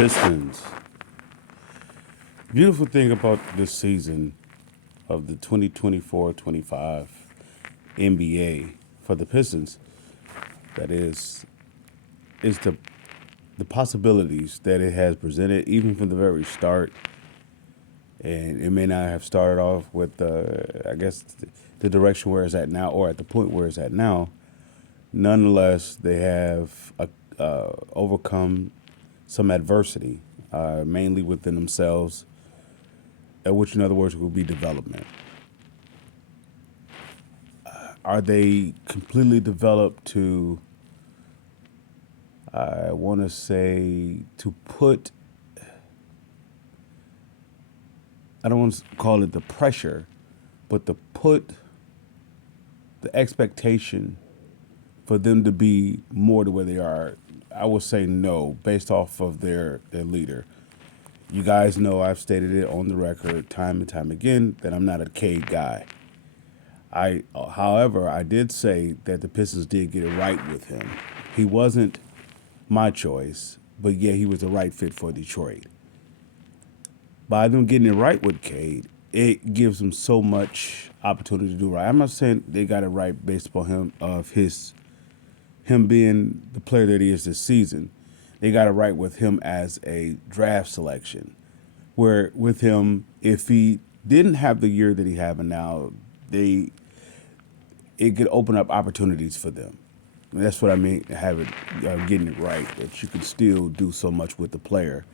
Pistons. Beautiful thing about this season of the 2024-25 NBA for the Pistons, that is the possibilities that it has presented even from the very start. And it may not have started off with I guess the direction where it's at now, or at the point where it's at now. Nonetheless, they have overcome some adversity, mainly within themselves, which in other words will be development. Are they completely developed to, I want to say, to put, I don't want to call it the pressure, but to put the expectation for them to be more to where they are? I would say no, based off of their leader. You guys know I've stated it on the record time and time again that I'm not a Cade guy. However, I did say that the Pistons did get it right with him. He wasn't my choice, but yeah, he was the right fit for Detroit. By them getting it right with Cade, it gives them so much opportunity to do right. I'm not saying they got it right based upon him being the player that he is this season. They got it right with him as a draft selection. Where with him, if he didn't have the year that he having now, it could open up opportunities for them. And that's what I mean, getting it right, that you can still do so much with the player.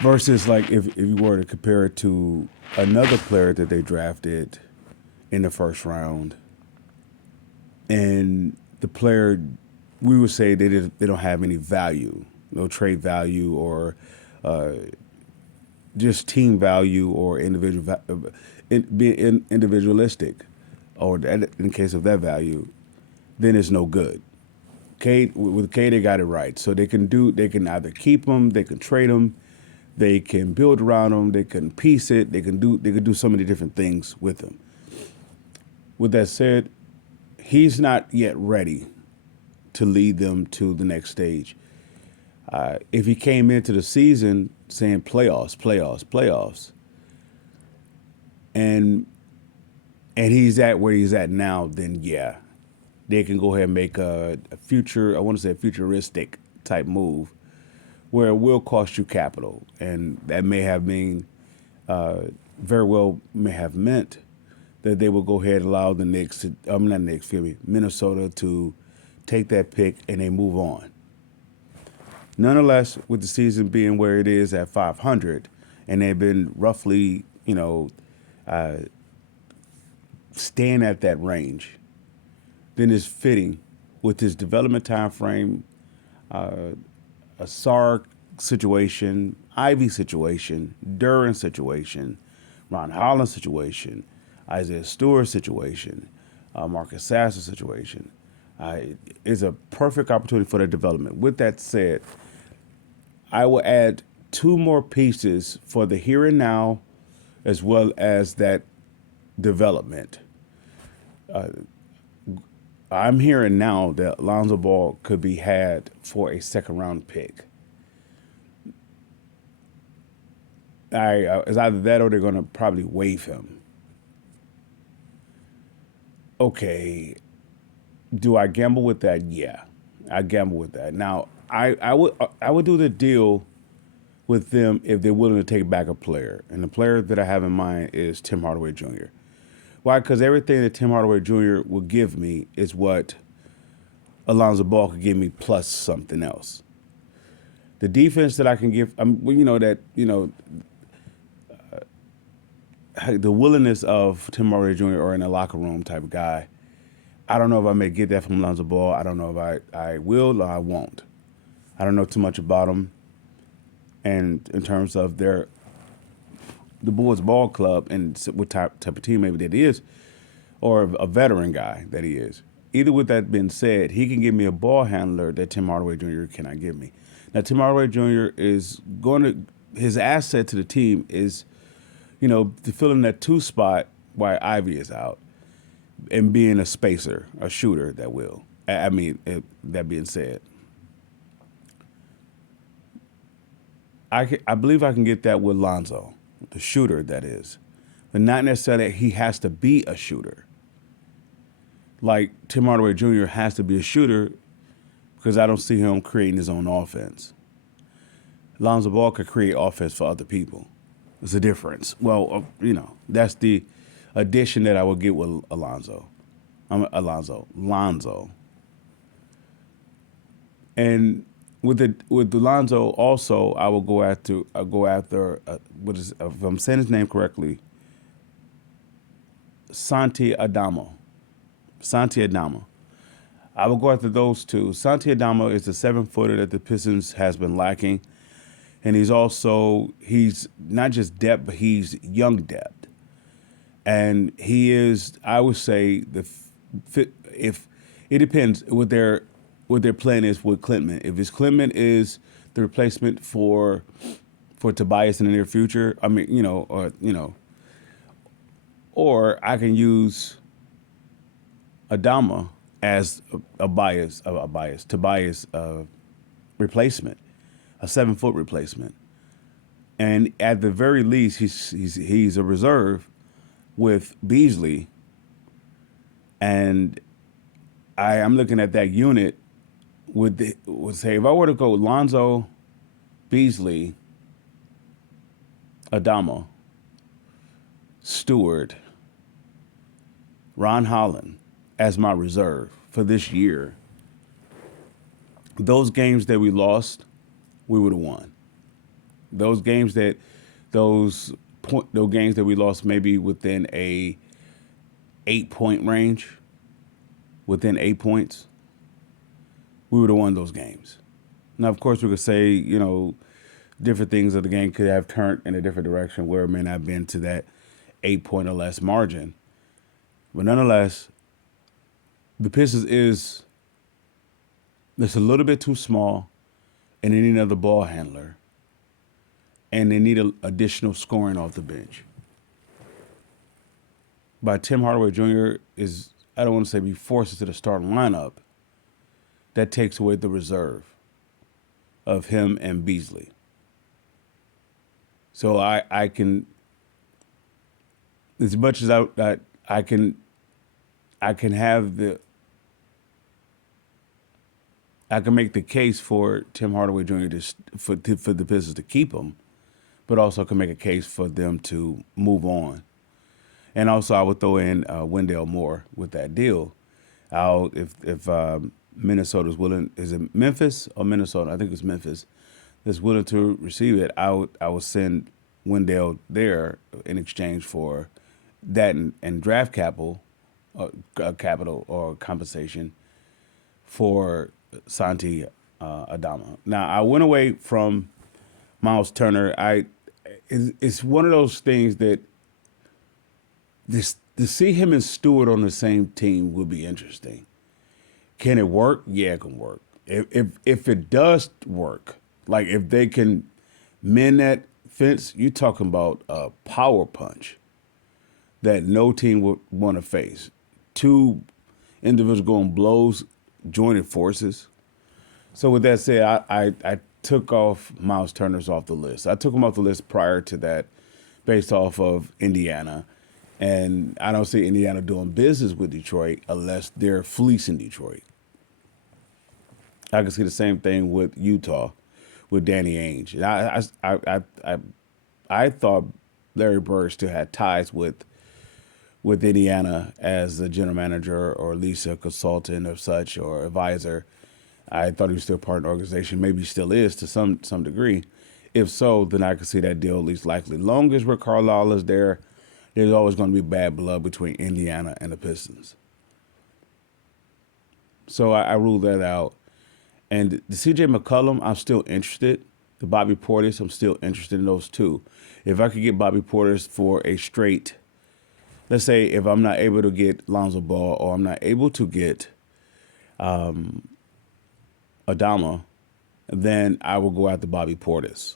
Versus like if you were to compare it to another player that they drafted in the first round, and the player, we would say they don't have any value, no trade value or just team value or being individualistic, or in case of that value, then it's no good. With Cade, they got it right, so they can either keep him, they can trade him, they can build around him, they can piece it, they can do so many different things with him. With that said, he's not yet ready to lead them to the next stage. If he came into the season saying playoffs, and he's at where he's at now, then yeah, they can go ahead and make a future, I want to say a futuristic type move where it will cost you capital. And that may have been, very well may have meant that they will go ahead and allow the Knicks, not Knicks, excuse me, Minnesota to take that pick and they move on. Nonetheless, with the season being where it is at 500, and they've been roughly, staying at that range, then it's fitting with this development time frame, a Sark situation, Ivy situation, Duran situation, Ron Holland situation, Isaiah Stewart situation, Marcus Sasser situation. Is a perfect opportunity for their development. With that said, I will add two more pieces for the here and now, as well as that development. I'm hearing now that Lonzo Ball could be had for a second round pick. It's either that or they're going to probably waive him. Okay, do I gamble with that? Yeah, I gamble with that. Now, I would do the deal with them if they're willing to take back a player, and the player that I have in mind is Tim Hardaway Jr. Why? Because everything that Tim Hardaway Jr. will give me is what Alonzo Ball could give me plus something else. The defense that I can give, the willingness of Tim Hardaway Jr. or in a locker room type of guy. I don't know if I may get that from Alonzo Ball. I don't know if I will or I won't. I don't know too much about him. And in terms of the Bulls ball club and what type of team maybe that is, or a veteran guy that he is. Either with that being said, he can give me a ball handler that Tim Hardaway Jr. cannot give me. Now, Tim Hardaway Jr. is his asset to the team is, to fill in that 2 spot while Ivy is out and being a spacer, a shooter that will. That being said, I believe I can get that with Lonzo, the shooter that is, but not necessarily he has to be a shooter. Like Tim Hardaway Jr. has to be a shooter because I don't see him creating his own offense. Lonzo Ball could create offense for other people. There's a difference. Well, that's the addition that I would get with Alonzo. Lonzo. And with Alonzo also, I will go after what is, if I'm saying his name correctly, Santi Adamo. Santi Adamo. I will go after those two. Santi Adamo is the 7-footer that the Pistons has been lacking, and he's not just depth, but he's young depth, and he is. I would say if it depends what their plan is with Klintman. If his Klintman is the replacement for Tobias in the near future, I mean, or I can use Adama as Tobias replacement, a 7-foot replacement, and at the very least, he's a reserve with Beasley, and I'm looking at that unit would say if I were to go Lonzo, Beasley, Adama, Stewart, Ron Holland as my reserve for this year, those games that we lost, we would have won. Those games that those games that we lost maybe within a 8-point range, within 8 points, we would have won those games. Now, of course, we could say, different things of the game could have turned in a different direction where it may not have been to that 8-point or less margin. But nonetheless, the Pistons it's a little bit too small, and they need another ball handler, and they need additional scoring off the bench. By Tim Hardaway Jr. I don't want to say be forced into the starting lineup. That takes away the reserve of him and Beasley. So I can, as much as I can I can make the case for Tim Hardaway Jr. for the Pistons to keep him, but also can make a case for them to move on. And also, I would throw in Wendell Moore with that deal. If Minnesota's willing, is it Memphis or Minnesota? I think it's Memphis that's willing to receive it. I would send Wendell there in exchange for that and draft capital or compensation for Santi Adama. Now I went away from Miles Turner. It's one of those things that to see him and Stewart on the same team would be interesting. Can it work? Yeah, it can work. If it does work, like if they can mend that fence, you're talking about a power punch that no team would want to face. Two individuals going blows, joining forces. So with that said, I took off Miles Turner's off the list. I took him off the list prior to that based off of Indiana. And I don't see Indiana doing business with Detroit unless they're fleecing Detroit. I can see the same thing with Utah, with Danny Ainge. And I thought Larry Bird still had ties with Indiana as a general manager or at least a consultant of such or advisor. I thought he was still part of the organization. Maybe he still is to some degree. If so, then I could see that deal least likely. Long as Rick Carlisle is there, there's always going to be bad blood between Indiana and the Pistons. So I ruled that out. And the C.J. McCollum, I'm still interested. The Bobby Portis, I'm still interested in those two. If I could get Bobby Portis for a straight, let's say if I'm not able to get Lonzo Ball or I'm not able to get Adama, then I will go after Bobby Portis.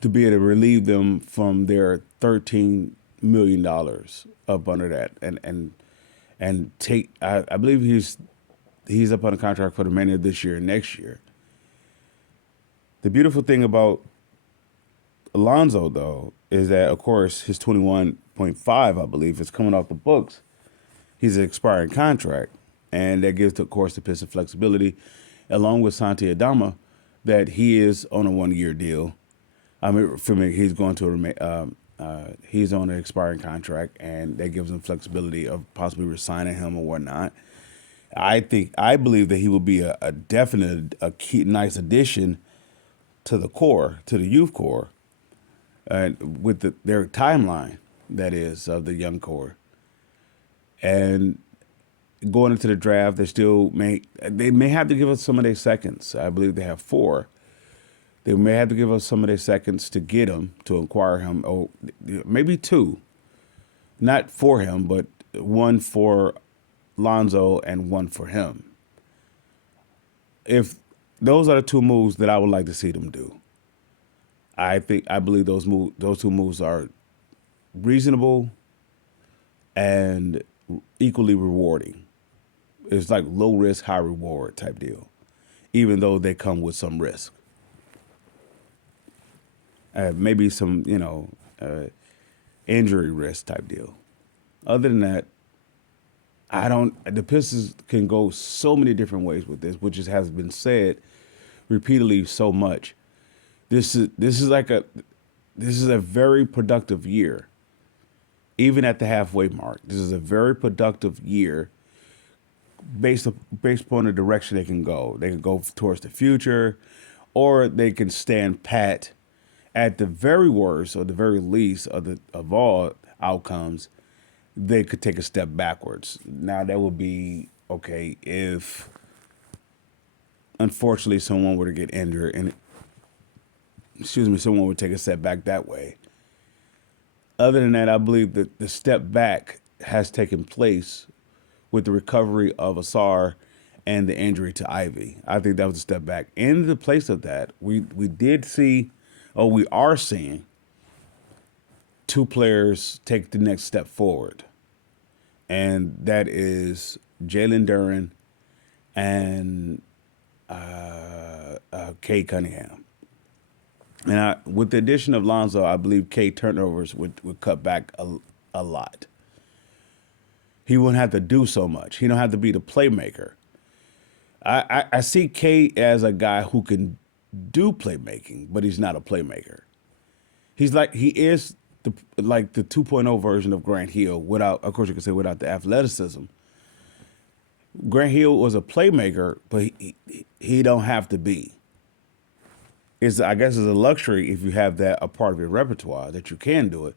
To be able to relieve them from their $13 million up under that, and take. I believe he's up on a contract for the remainder of this year and next year, The beautiful thing about Alonso, though, is that, of course, his 21.5, I believe, is coming off the books. He's an expiring contract, and that gives, of course, the Pistons flexibility, along with Santi Adama, that he is on a 1 year deal. I mean, for me, he's going to remain. He's on an expiring contract, and that gives him flexibility of possibly resigning him or whatnot. I believe that he will be a definite, a key, nice addition to the core, to the youth core, with their timeline, that is, of the young core. And going into the draft, they may have to give us some of their seconds. I believe they have 4. They may have to give us some of their seconds to get him, to acquire him, or maybe 2, not for him, but 1 for Lonzo and 1 for him. If those are the 2 moves that I would like to see them do, I believe those 2 moves are reasonable and equally rewarding. It's like low risk, high reward type deal, even though they come with some risk. Maybe some, injury risk type deal. Other than that, the Pistons can go so many different ways with this, which has been said repeatedly so much. This is a very productive year. Even at the halfway mark, this is a very productive year based upon the direction they can go. They can go towards the future, or they can stand pat. At the very worst, or the very least of all outcomes, they could take a step backwards. Now, that would be okay if, unfortunately, someone were to get injured and, someone would take a step back that way. Other than that, I believe that the step back has taken place with the recovery of Asar and the injury to Ivy. I think that was a step back. In the place of that, we are seeing 2 players take the next step forward. And that is Jalen Duren and Cade Cunningham. And with the addition of Lonzo, I believe Cade turnovers would cut back a lot. He wouldn't have to do so much. He don't have to be the playmaker. I see Cade as a guy who can do playmaking, but he's not a playmaker. He is the 2.0 version of Grant Hill without, of course, you could say without the athleticism. Grant Hill was a playmaker, but he don't have to be. I guess it's a luxury if you have that a part of your repertoire that you can do it.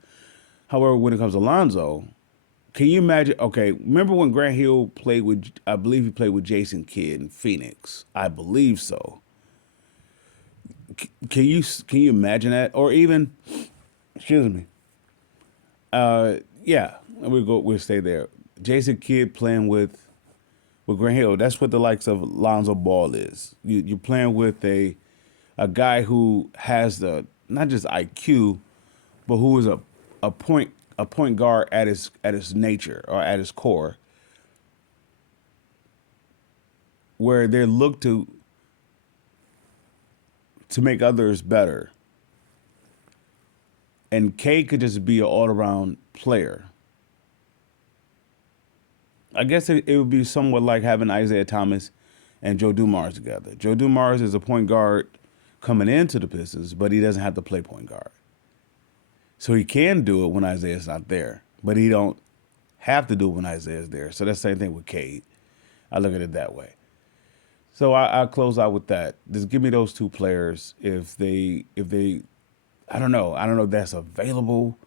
However, when it comes to Lonzo, can you imagine? Okay, remember when Grant Hill played with? I believe he played with Jason Kidd in Phoenix. I believe so. Can you imagine that? Or even, excuse me. Yeah, we'll stay there. Jason Kidd playing with Grant Hill. That's what the likes of Lonzo Ball is. You're playing with a guy who has the not just IQ, but who is a point guard at his nature or at his core, where they look to make others better. And Cade could just be an all-around player. I guess it would be somewhat like having Isaiah Thomas and Joe Dumars together. Joe Dumars is a point guard coming into the Pistons, but he doesn't have to play point guard. So he can do it when Isaiah's not there, but he don't have to do it when Isaiah's there. So that's the same thing with Cade. I look at it that way. So I'll close out with that. Just give me those 2 players if they I don't know if that's available,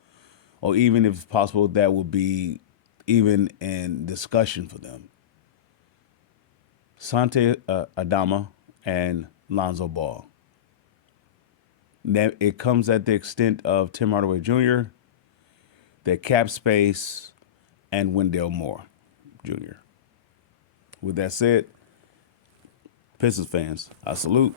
or even if it's possible that would be even in discussion for them. Santi Adama and Lonzo Ball. That it comes at the extent of Tim Hardaway Jr., their cap space, and Wendell Moore Jr. With that said, Pistons fans, I salute.